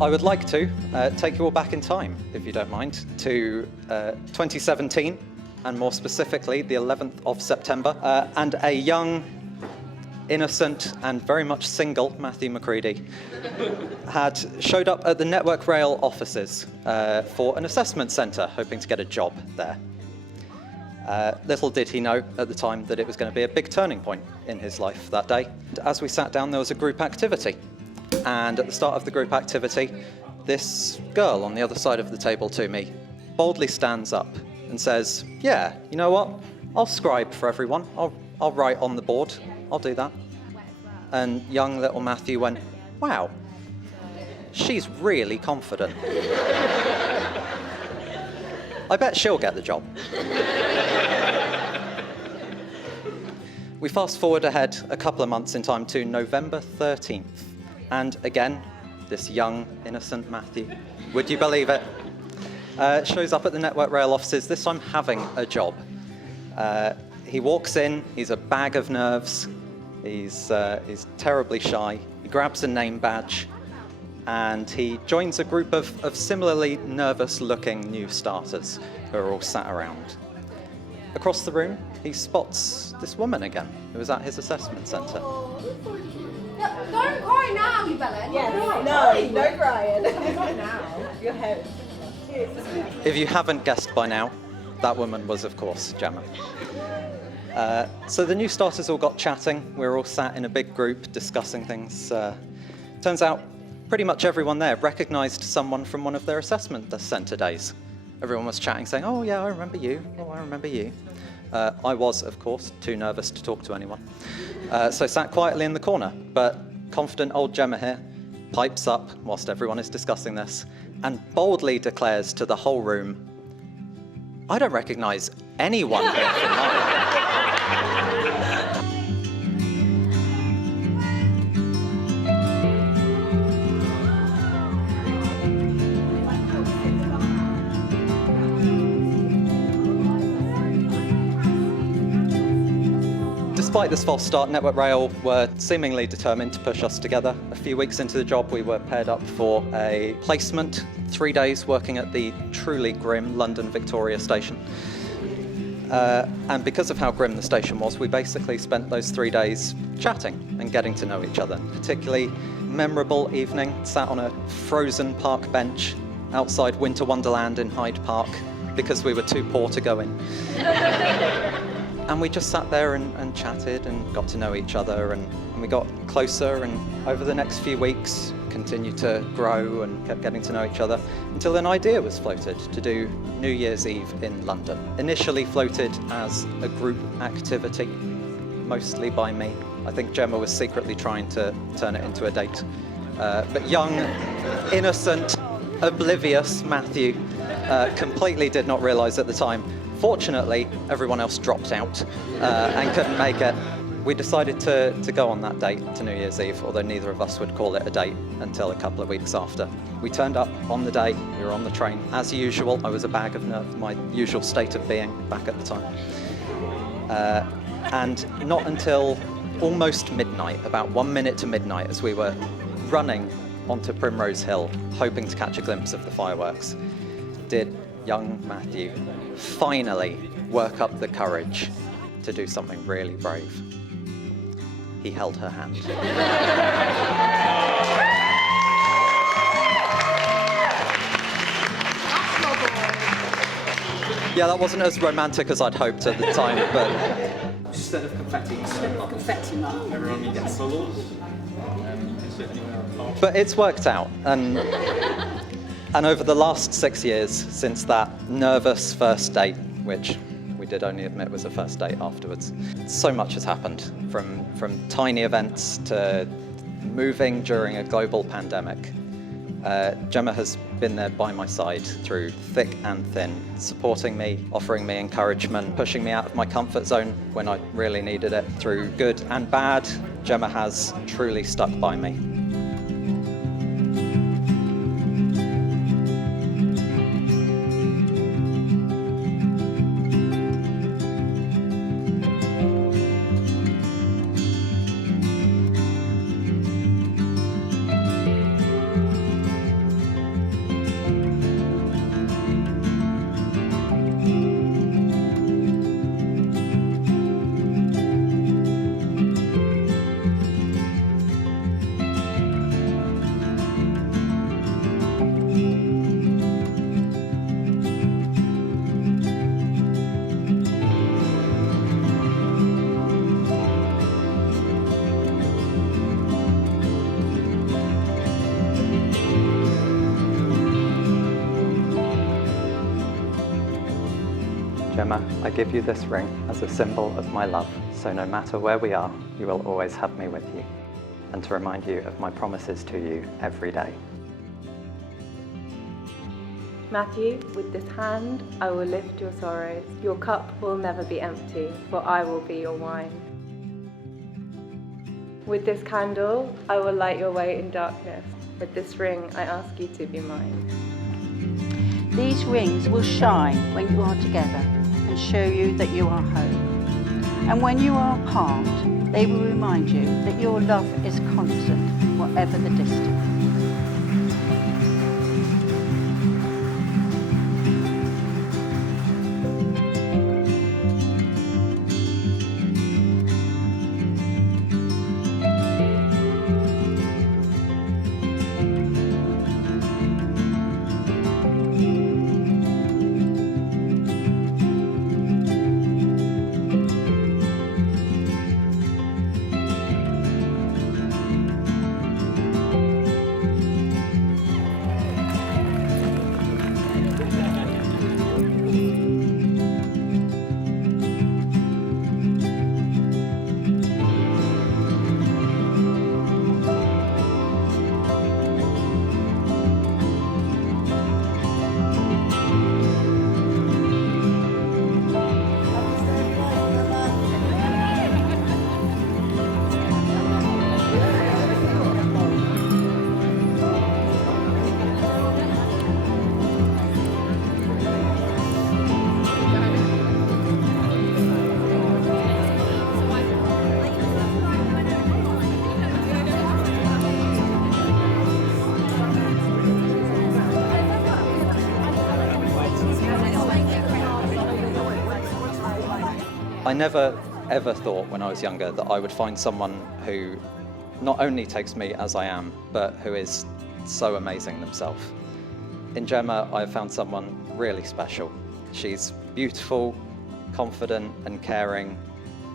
I would like to take you all back in time, if you don't mind, to 2017, and more specifically, the 11th of September, and a young, innocent, and very much single Matthew McCready had showed up at the Network Rail offices for an assessment centre, hoping to get a job there. Little did he know at the time that it was going to be a big turning point in his life that day. As we sat down, there was a group activity. And at the start of the group activity, this girl on the other side of the table to me boldly stands up and says, "Yeah, you know what? I'll scribe for everyone. I'll write on the board. I'll do that." And young little Matthew went, "Wow, she's really confident. I bet she'll get the job." We fast forward ahead a couple of months in time to November 13th. And again, this young, innocent Matthew, would you believe it, shows up at the Network Rail offices, this time having a job. He walks in, he's a bag of nerves, he's terribly shy, he grabs a name badge, and he joins a group of similarly nervous-looking new starters who are all sat around. Across the room, he spots this woman again, who was at his assessment centre. Don't cry now, you Bella. Yes, no crying. Not now. Your hair. If you haven't guessed by now, that woman was, of course, Gemma. So the new starters all got chatting. We were all sat in a big group discussing things. Turns out pretty much everyone there recognised someone from one of their assessment centre days. Everyone was chatting, saying, "Oh yeah, I remember you. Oh, I remember you." I was, of course, too nervous to talk to anyone. So sat quietly in the corner, but confident old Gemma here pipes up whilst everyone is discussing this and boldly declares to the whole room, "I don't recognise anyone here from mine." Despite this false start, Network Rail were seemingly determined to push us together. A few weeks into the job, we were paired up for a placement, 3 days working at the truly grim London Victoria station. And because of how grim the station was, we basically spent those 3 days chatting and getting to know each other. Particularly memorable evening, sat on a frozen park bench outside Winter Wonderland in Hyde Park because we were too poor to go in. And we just sat there and chatted and got to know each other, and we got closer, and over the next few weeks continued to grow and kept getting to know each other until an idea was floated to do New Year's Eve in London. Initially floated as a group activity, mostly by me. I think Gemma was secretly trying to turn it into a date. But young, innocent, oblivious Matthew completely did not realise at the time. Fortunately, everyone else dropped out and couldn't make it. We decided to go on that date to New Year's Eve, although neither of us would call it a date until a couple of weeks after. We turned up on the day, we were on the train. As usual, I was a bag of nerves, my usual state of being back at the time. And not until almost midnight, about 1 minute to midnight, as we were running onto Primrose Hill, hoping to catch a glimpse of the fireworks, did young Matthew finally work up the courage to do something really brave. He held her hand. Yeah, that wasn't as romantic as I'd hoped at the time, but... Instead of confetti, everyone gets bubbles. But it's worked out, and over the last 6 years since that nervous first date, which we did only admit was a first date afterwards, so much has happened, from tiny events to moving during a global pandemic. Gemma has been there by my side through thick and thin, supporting me, offering me encouragement, pushing me out of my comfort zone when I really needed it. Through good and bad, Gemma has truly stuck by me. Gemma, I give you this ring as a symbol of my love, so no matter where we are, you will always have me with you, and to remind you of my promises to you every day. Matthew, with this hand I will lift your sorrows. Your cup will never be empty, for I will be your wine. With this candle I will light your way in darkness. With this ring I ask you to be mine. These rings will shine when you are together and show you that you are home. And when you are apart, they will remind you that your love is constant, whatever the distance. I never ever thought when I was younger that I would find someone who not only takes me as I am, but who is so amazing themselves. In Gemma, I have found someone really special. She's beautiful, confident and caring.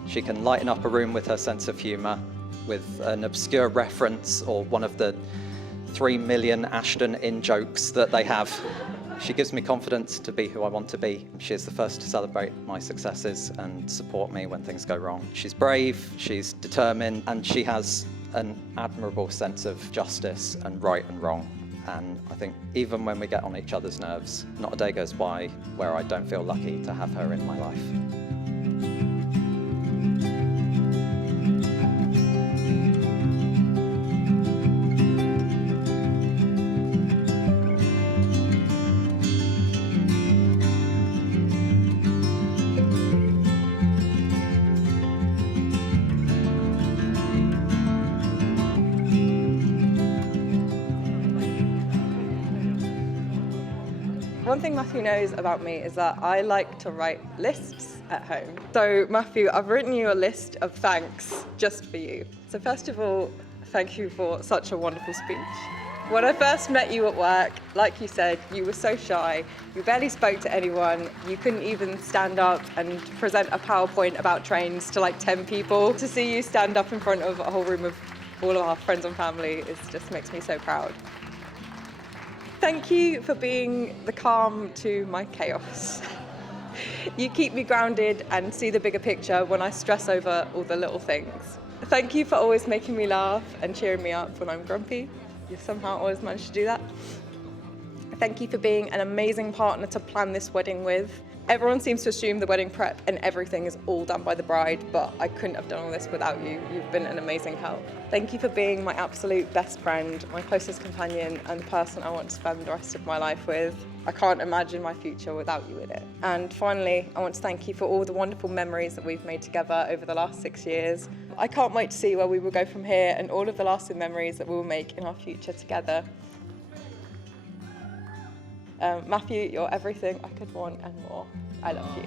She can lighten up a room with her sense of humour, with an obscure reference or one of the 3 million Ashton in-jokes that they have. She gives me confidence to be who I want to be. She is the first to celebrate my successes and support me when things go wrong. She's brave, she's determined, and she has an admirable sense of justice and right and wrong. And I think even when we get on each other's nerves, not a day goes by where I don't feel lucky to have her in my life. One thing Matthew knows about me is that I like to write lists at home. So Matthew, I've written you a list of thanks just for you. So first of all, thank you for such a wonderful speech. When I first met you at work, like you said, you were so shy. You barely spoke to anyone. You couldn't even stand up and present a PowerPoint about trains to like 10 people. To see you stand up in front of a whole room of all of our friends and family just makes me so proud. Thank you for being the calm to my chaos. You keep me grounded and see the bigger picture when I stress over all the little things. Thank you for always making me laugh and cheering me up when I'm grumpy. You somehow always manage to do that. Thank you for being an amazing partner to plan this wedding with. Everyone seems to assume the wedding prep and everything is all done by the bride, but I couldn't have done all this without you. You've been an amazing help. Thank you for being my absolute best friend, my closest companion, and the person I want to spend the rest of my life with. I can't imagine my future without you in it. And finally, I want to thank you for all the wonderful memories that we've made together over the last 6 years. I can't wait to see where we will go from here and all of the lasting memories that we will make in our future together. Matthew, you're everything I could want and more. I love you.